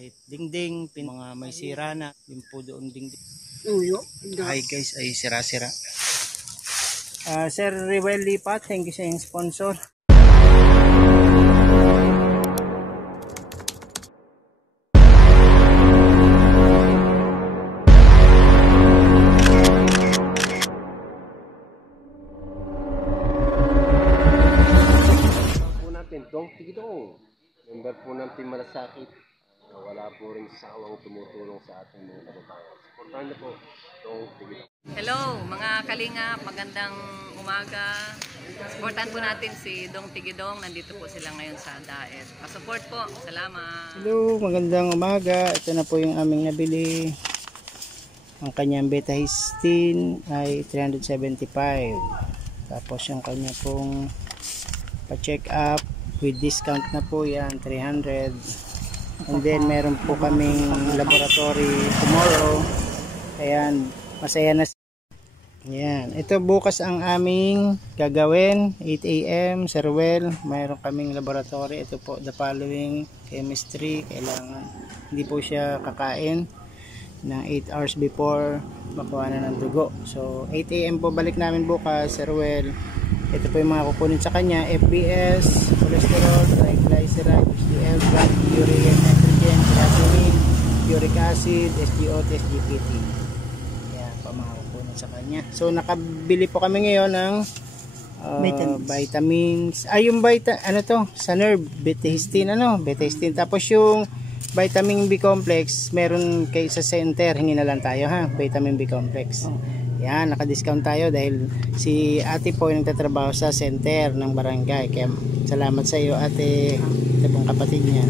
kahit dingding, mga may sira na, yung po doon dingding. Hi guys, ay sira-sira. Sir Rewel Lipat, thank you sa yung sponsor. Dong Tigidong, member po ng Team Malasakit, na wala po rin sawang tumutulong sa ating mga kababayan. Supportahan niyo po, Dong Tigidong. Hello mga kalinga, magandang umaga. Supportahan po natin si Dong Tigidong, nandito po sila ngayon sa Daet. Pa-support po, salamat. Hello, magandang umaga. Ito na po yung aming nabili. Ang kanyang Betahistine ay 375. Tapos yung kanya pong pa-check up with discount na po yan, 300. And then meron po kaming laboratory tomorrow. Ayan, masaya na. Ayan, ito bukas ang aming gagawin, 8 AM, Sir Well. Mayroon kaming laboratory. Ito po, the following chemistry. Kailangan, hindi po siya kakain ng 8 hours before makuha na ng dugo. So 8 AM po balik namin bukas, Sir Well. Ito po yung mga kukunin sa kanya: FBS, cholesterol, triglyceride, HDL, blood urea, nitrogen, creatinine, uric acid, SGOT, SGPT. Yan po mga kukunin sa kanya. So nakabili po kami ngayon ng vitamins. Ay, yung ano to, sa nerve, Betahistine, Betahistine. Tapos yung vitamin B complex, meron kay sa center, hingi na lang tayo ha, vitamin B complex. Yan, naka-discount tayo dahil si ate po yung nagtatrabaho sa center ng barangay. Kaya salamat sa iyo, ate. Ito pong kapatid niya.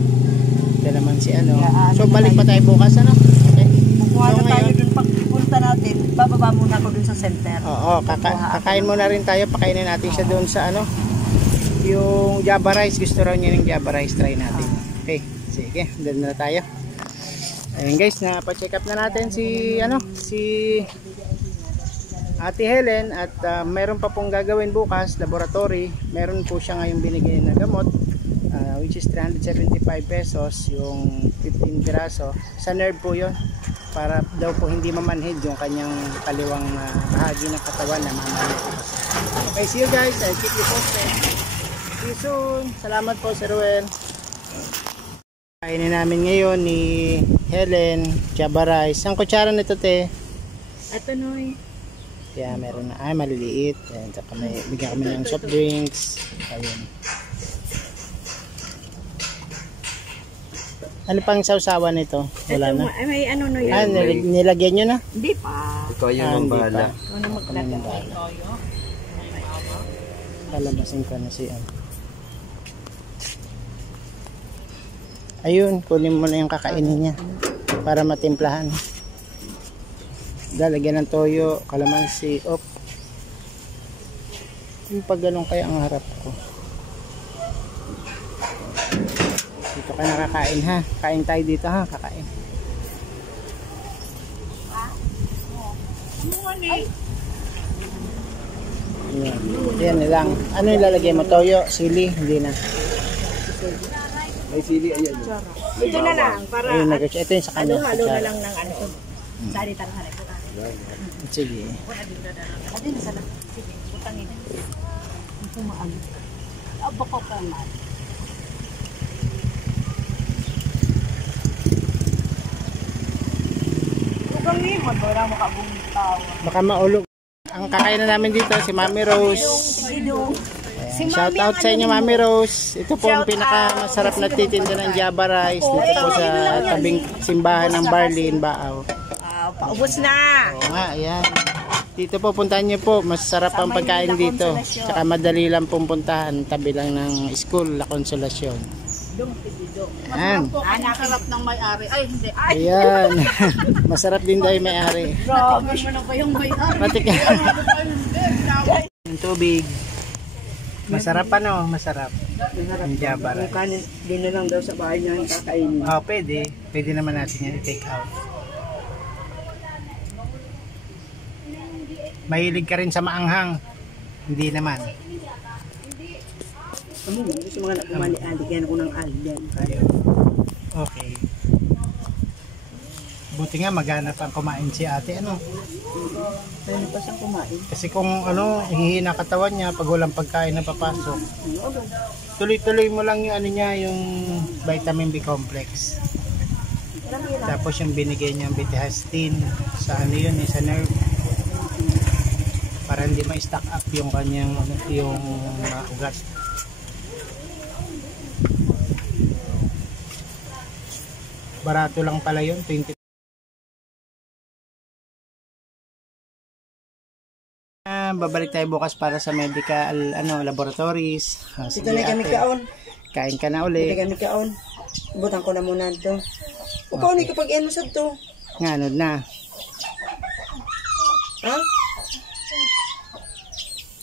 Ito naman si ano. So balik pa tayo bukas, ano? Okay. Kukuha na tayo dun, pagpunta natin, bababa muna ako dun sa center. Oo, kakain muna rin tayo. Pakainin natin siya dun sa ano, yung Java rice. Gusto raw niya ng Java rice, try natin. Okay, sige, doon na tayo. Ayun guys, na-check up na natin si Ate Helen at meron pa pong gagawin bukas, laboratory. Meron po siya ngayong binigay na gamot, which is 375 pesos, yung 15 piraso. Sa nerve po yun, para daw po hindi mamanhid yung kanyang kaliwang bahagi ng katawan na mamanhid. Okay, see you guys, I'll keep you posted. See you soon. Salamat po, Sir Ruel. Kainin namin ngayon ni Helen Java rice. Ang kutsara nito, te? Ito, Noy. Kaya meron na, maliliit. Ayan, saka may bigyan kami ng soft drinks. Ayun. Ano pang sausawan nito? Wala na. May ano, Noy. Nilagyan nyo na? Hindi pa. Ikaw yun ang bahala. Ano maglagay? Lalabasin ko na siya. Ayun, kunin mo na yung kakainin niya para matimplahan. Lalagyan ng toyo, kalamansi, yung pag ganun kaya ang harap ko. Dito ka nakakain ha. Kain tayo dito ha, kakain. Yan lang. Ano yung lalagay mo? Toyo, sili? Hindi na. May sili, ayan. Ito na lang, para ito yung sa kanya. halo na lang ng ano. Sari tarang ko. Sige. Ate na sana. Sige, utangin. Ito maano. Aba ko pa man. Ukang ni mo dora makabungtaw. Baka maulog. Ang kakain na namin dito si Mami Rose. Shout out sa inyo, Mami Rose. Ito po ang pinakamasarap na titinda ng Java rice dito po sa tabing simbahan ng Barlin, Baaw. Paubos na. Oo nga, ayan. Dito po, puntahan nyo po. Masarap ang pagkain dito. Tsaka madali lang pumuntahan. Tabi lang ng school, La Consolacion. Ayan. Masarap ng may-ari. Ay, hindi. Ayan. Masarap din daw yung may-ari. Grabe mo na ba yung may-ari? Matik. Yung tubig. Masarap ano? Masarap. Ang Java rice. Doon na lang daw sa bahay niya yung kakainin. Pwede. Pwede naman natin yan i-take out. Mahilig ka rin sa maanghang? Hindi naman. Gusto mga nakumali-alig yan ako ng alden. Okay. Buti nga maghanap ang kumain si ate, ano? Pwede pa siyang kumain. Kasi kung ano, hihina katawan niya pag walang pagkain na papasok. Tuloy-tuloy mo lang yung ano niya, yung vitamin B complex. Tapos yung binigay niyang Betahistine sa ano yun, sa nerve. Para hindi ma-stack up yung kanyang yung ugat. Barato lang pala yun, 20. Babalik tayo bukas para sa medical laboratories. Dito na kami kaon. Kain ka na Dito uli. kami kaon. Butang ko na muna ito. Upaw ni kapag ano sa to. Nganod na. Ha?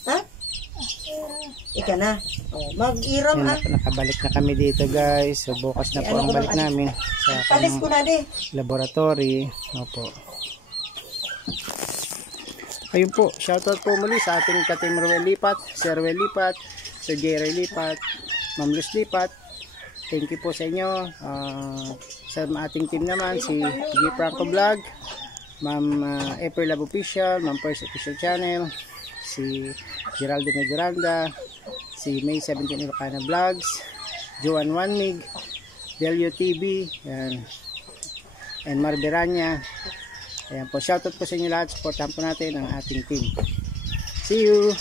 Ha? Ika na. Oh, mag-iram Yan, nakabalik na kami dito guys. So bukas na po ang balik namin sa Palis ko na di. laboratory. Opo. Ayun po, shoutout po muli sa ating ka-team Ruel Lipat, Sir Ruel Lipat, Sir Jerry Lipat, Ma'am Luz Lipat. Thank you po sa inyo. Sa ating team naman, si G. Franco Vlog, Ma'am April Love Official, Ma'am First Official Channel, si Geraldine Duranda, si May 17 Ilocana Vlogs, Joan Wanmig, Delio TV, and Marberanya. Ayan po, shoutout po sa inyo lahat. Supportahan po natin ang ating team. See you!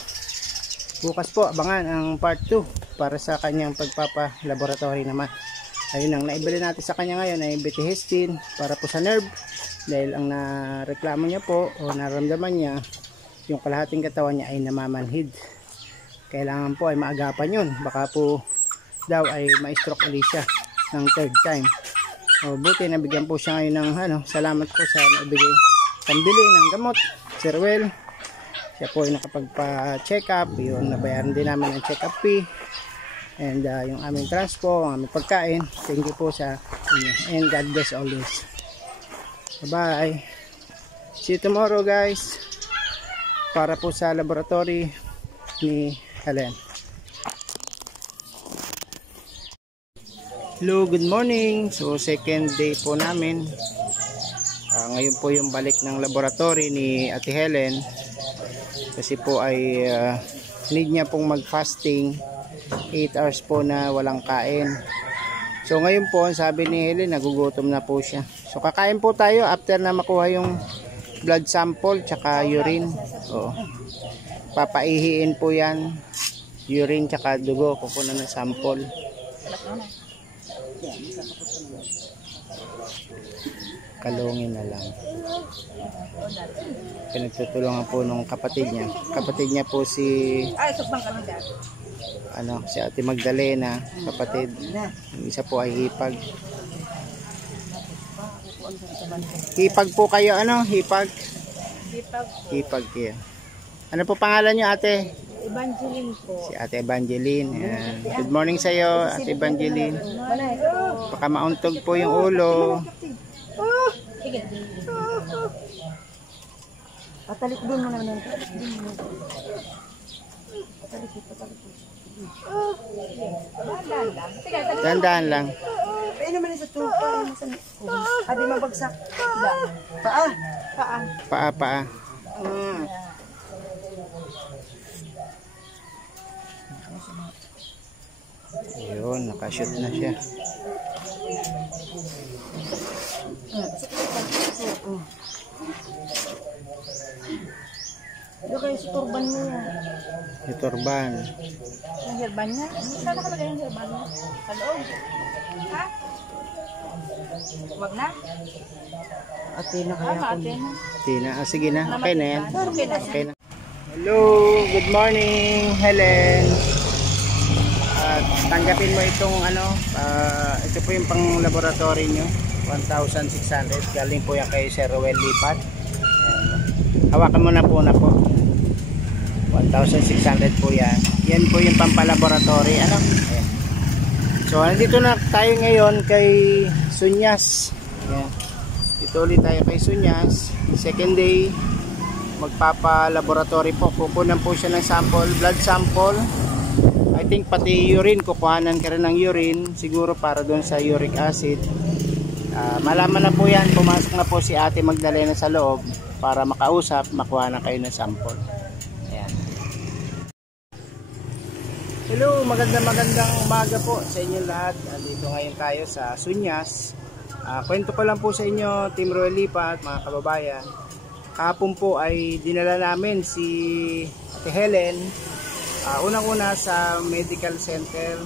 Bukas po, abangan ang part 2 para sa kanyang pagpapa-laboratory naman. Ayun ang naibili natin sa kanya ngayon ay Betahistine para po sa nerve. Dahil ang nareklamo niya po o naramdaman niya, yung kalahating katawan niya ay namamanhid. Kailangan po ay maagapan yun. Baka po daw ay ma-stroke ulit siya ng third time. O, buti nabigyan po siya ngayon ng salamat po sa naibigay pambili ng gamot, Sir Ruel. Siya po ay nakapagpa-check up, yun, nabayaran din namin ang check up fee, and yung aming transpo, ang aming pagkain. Thank you po sa inyo, and God bless always. Bye bye, see you tomorrow guys, para po sa laboratory ni Helen. Hello, good morning. So second day po namin. Ngayon po yung balik ng laboratory ni Ate Helen. Kasi po ay need niya pong mag-fasting 8 hours po na walang kain. So ngayon po, sabi ni Helen, nagugutom na po siya. So kakain po tayo after na makuha yung blood sample tsaka urine. O, papaihiin po yan. Urine tsaka dugo, kukunan ng sample. Kalungin na lang. Pinagtutulungan po nung kapatid niya. Kapatid niya po si si Ate Magdalena, kapatid. Yung isa po ay hipag. Hipag po kayo, hipag? Hipag kayo. Ano po pangalan niyo, Ate? Evangeline po. Si Ate Evangeline. Good morning sa iyo, Ate Evangeline. Baka mauntog po yung ulo. Patalik doon mo naman. Dandaan lang. Pero naman sa tupa. Adi mabagsak. Paa. Paa. Ayun, nakashoot na siya. Ito kayo si turban niya. Yung turban. Yung herban niya? Saan nakalagay yung herban niya? Sa loob. Ha? Wag na? Ate na kaya ako. Tina, sige na. Okay na yan. Okay na. Hello, good morning, Helen. At tanggapin mo itong ito po yung pang laboratory nyo. 1,600. Galing po yan kay Sir Ruel Lipat. Hawakan mo na po 1,600 po yan. Yan po yung pampalaboratory. Ayan. So nandito na tayo ngayon kay Sunyas. Ayan. Dito ulit tayo kay Sunyas. Second day, magpapalaboratory po. Kukunan po siya ng sample, blood sample. I think pati urine, kukuhanan ka rin ng urine. Siguro para doon sa uric acid. Malaman na po yan, pumasok na po si Ate Magdalena sa loob para makausap, makuha na kayo ng sample. Ayan. Hello, magandang umaga po sa inyo lahat. Dito ngayon tayo sa Sunyas. Kwento ko lang po sa inyo, Team Royal Lipat, mga kababayan. Kahapon po ay dinala namin si Ate Helen, unang-una sa medical center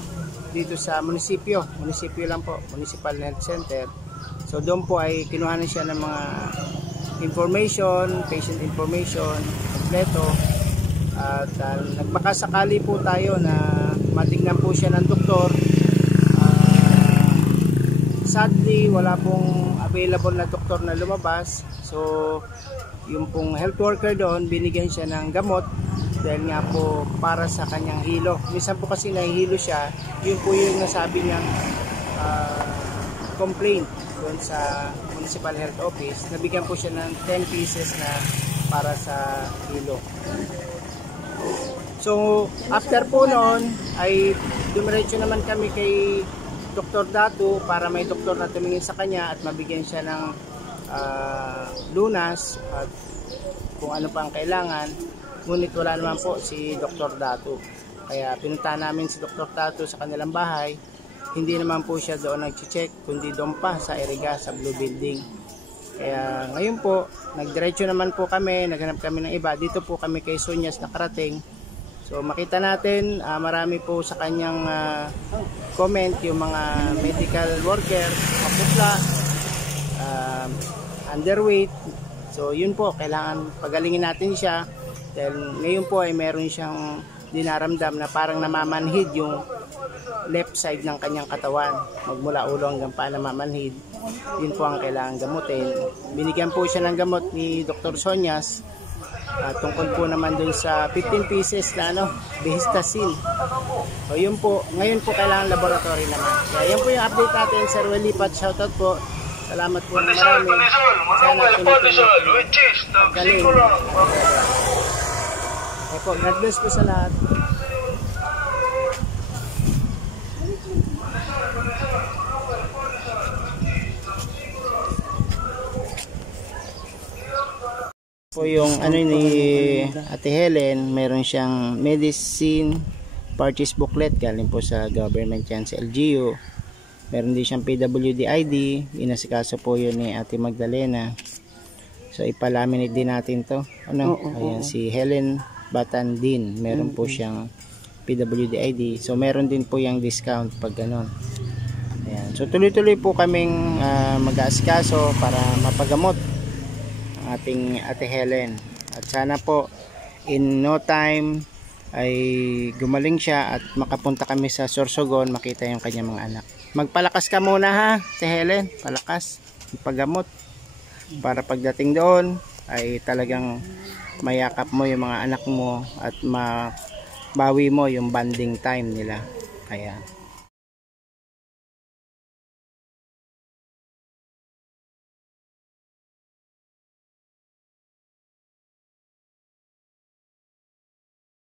dito sa munisipyo lang po, Municipal Health Center. So doon po ay kinuha na siya ng mga information, patient information, kompleto. At nagpakasakali po tayo na matignan po siya ng doktor. Sadly, wala pong available na doktor na lumabas. So, yung pong health worker doon, binigyan siya ng gamot dahil nga po para sa kanyang hilo. Minsan po kasi nahihilo siya, yun po yung nasabi niyang complaint doon sa Municipal Health Office. Nabigyan po siya ng 10 pieces na para sa hilo. So, after po noon, ay dumiretso naman kami kay Dr. Datu para may doktor na tumingin sa kanya at mabigyan siya ng lunas at kung ano pa ang kailangan. Ngunit wala naman po si Dr. Datu. Kaya pinunta namin si Dr. Datu sa kanilang bahay. Hindi naman po siya doon nag-check, kundi doon pa sa Eriga, sa Blue Building. Kaya ngayon po, nagdiretso naman po kami, naghanap kami ng iba. Dito po kami kay Sunyas nakarating. So makita natin, marami po sa kanyang comment yung mga medical worker, maputla, underweight. So yun po, kailangan pagalingin natin siya dahil ngayon po ay meron siyang dinaramdam na parang namamanhid yung left side ng kanyang katawan, magmula ulo hanggang paa namamanhid. Yun po ang kailangan gamutin. Binigyan po siya ng gamot ni Dr. Sonyas tungkol po naman dun sa 15 pieces na Behistacin. So yun po, ngayon po kailangan laboratory naman. Kaya yan po yung update natin sa Royal Lipat. Shoutout po. Salamat po ng marami. Sana tuloy-tuloy. Galing. Okay po, God bless po sa lahat. Po yung ano ni Ate Helen, meron siyang medicine purchase booklet galing po sa government yan sa LGU. Meron din siyang PWD ID, inasikaso po yun ni Ate Magdalena. So ipalaminate din natin to. Ayan, si Helen Batandin, meron po siyang PWD ID. So meron din po yung discount pag ganon. Ayan. So tuloy-tuloy po kaming mag-aasikaso para mapagamot ating Ate Helen, at sana po in no time ay gumaling siya at makapunta kami sa Sorsogon, makita yung kanyang mga anak. Magpalakas ka muna ha, Ate Helen, palakas, pagamot para pagdating doon ay talagang mayakap mo yung mga anak mo at mabawi mo yung bonding time nila. Kaya